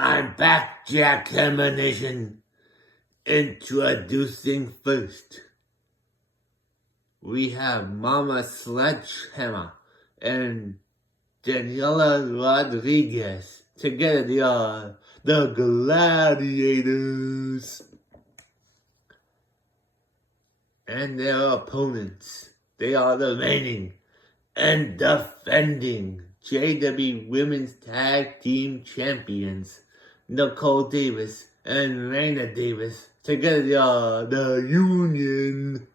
I'm back, Jackhammer Nation. Introducing first, we have Mama Sledgehammer and Daniela Rodriguez. Together they are the Gladiators. And their opponents, they are the reigning and defending JWE Women's Tag Team Champions, Nicole Davis and Raina Davis. Together they are the Union.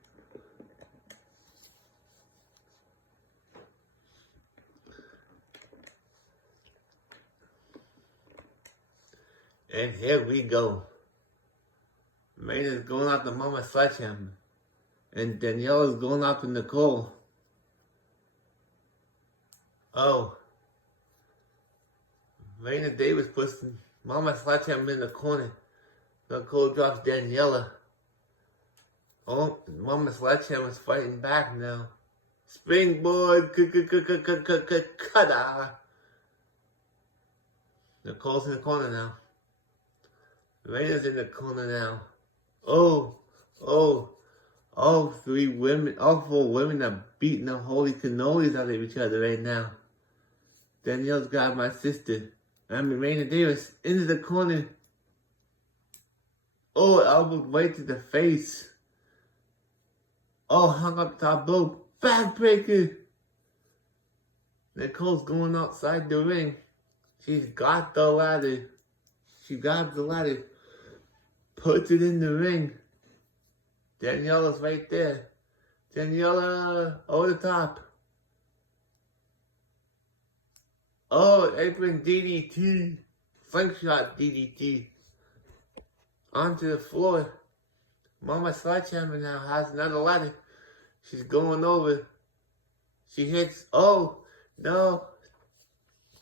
And here we go. Raina's going after Mama Sledgehammer. And Daniela's going after Nicole. Oh. Raina Davis puts Mama Sledgehammer in the corner. Nicole drops Daniela. Oh, Mama Sledgehammer's fighting back now. Springboard, cutter. Nicole's in the corner now. Raina's in the corner now. Oh. All four women are beating the holy cannolis out of each other right now. Danielle's got my sister. Raina Davis into the corner. Oh, elbow right to the face. Oh, hung up top rope. Backbreaker. Nicole's going outside the ring. She's got the ladder. She grabs the ladder. Puts it in the ring. Daniela's right there. Daniela over the top. Oh, apron DDT. Slingshot DDT. Onto the floor. Mama Sledgehammer now has another ladder. She's going over. She hits. Oh, no.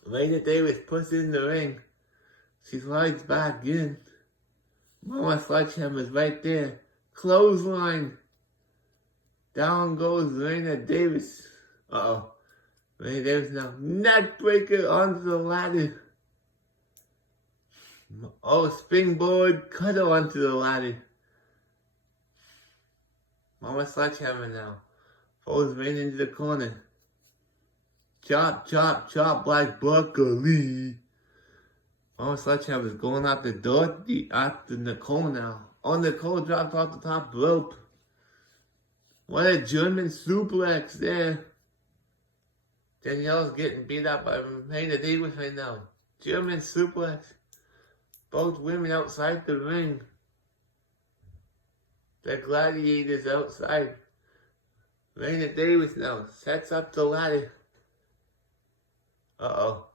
Raina Davis puts it in the ring. She slides back in. Mama Sledgehammer's right there. Clothesline. Down goes Raina Davis. Uh-oh. Raina Davis now. Neckbreaker onto the ladder. Oh, springboard cutter onto the ladder. Mama Sledgehammer now. Follows Raina into the corner. Chop, chop, chop like broccoli. Mama Sledgehammer's going out the door after Nicole now. Oh, Nicole dropped off the top rope. What a German suplex there. Danielle's getting beat up by Raina Davis right now. German suplex. Both women outside the ring. The Gladiators outside. Raina Davis now sets up the ladder. Uh-oh.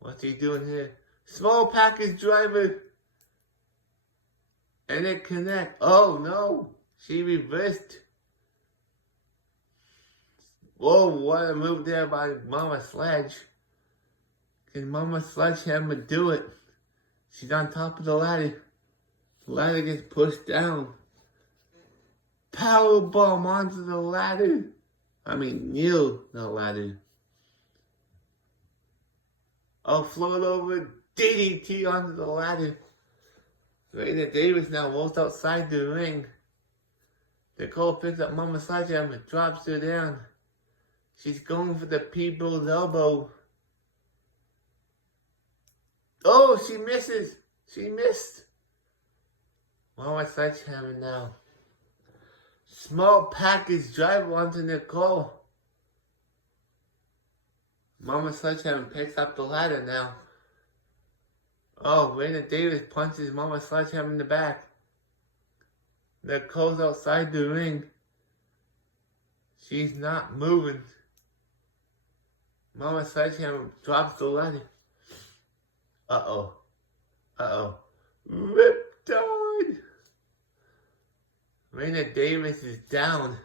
What's he doing here? Small package driver. And it connect. Oh no. She reversed. Whoa, what a move there by Mama Sledge. Can Mama Sledgehammer do it? She's on top of the ladder. The ladder gets pushed down. Powerbomb onto the ladder. Kneel the ladder. Oh, float over DDT onto the ladder. Raina Davis now rolls outside the ring. Nicole picks up Mama Sledgehammer, drops her down. She's going for the people's elbow. Oh, she misses. She missed. Mama Sledgehammer now. Small package driver onto Nicole. Mama Sledgehammer picks up the ladder now. Oh, Raina Davis punches Mama Sledgehammer in the back. Nicole's outside the ring. She's not moving. Mama Sledgehammer drops the ladder. Uh-oh. Riptide. Raina Davis is down.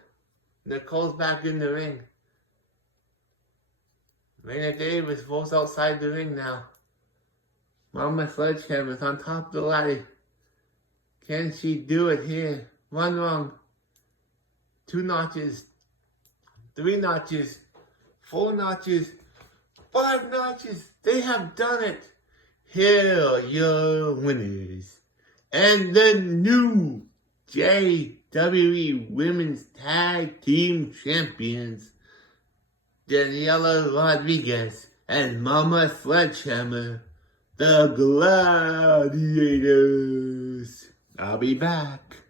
Nicole's back in the ring. Raina Davis rolls outside the ring now. Mama Sledgehammer's on top of the ladder. Can she do it here? 1 rung. 2 notches. 3 notches. 4 notches. 5 notches. They have done it. Here are your winners. And the new JWE Women's Tag Team Champions, Daniela Rodriguez and Mama Sledgehammer, the Gladiators. I'll be back.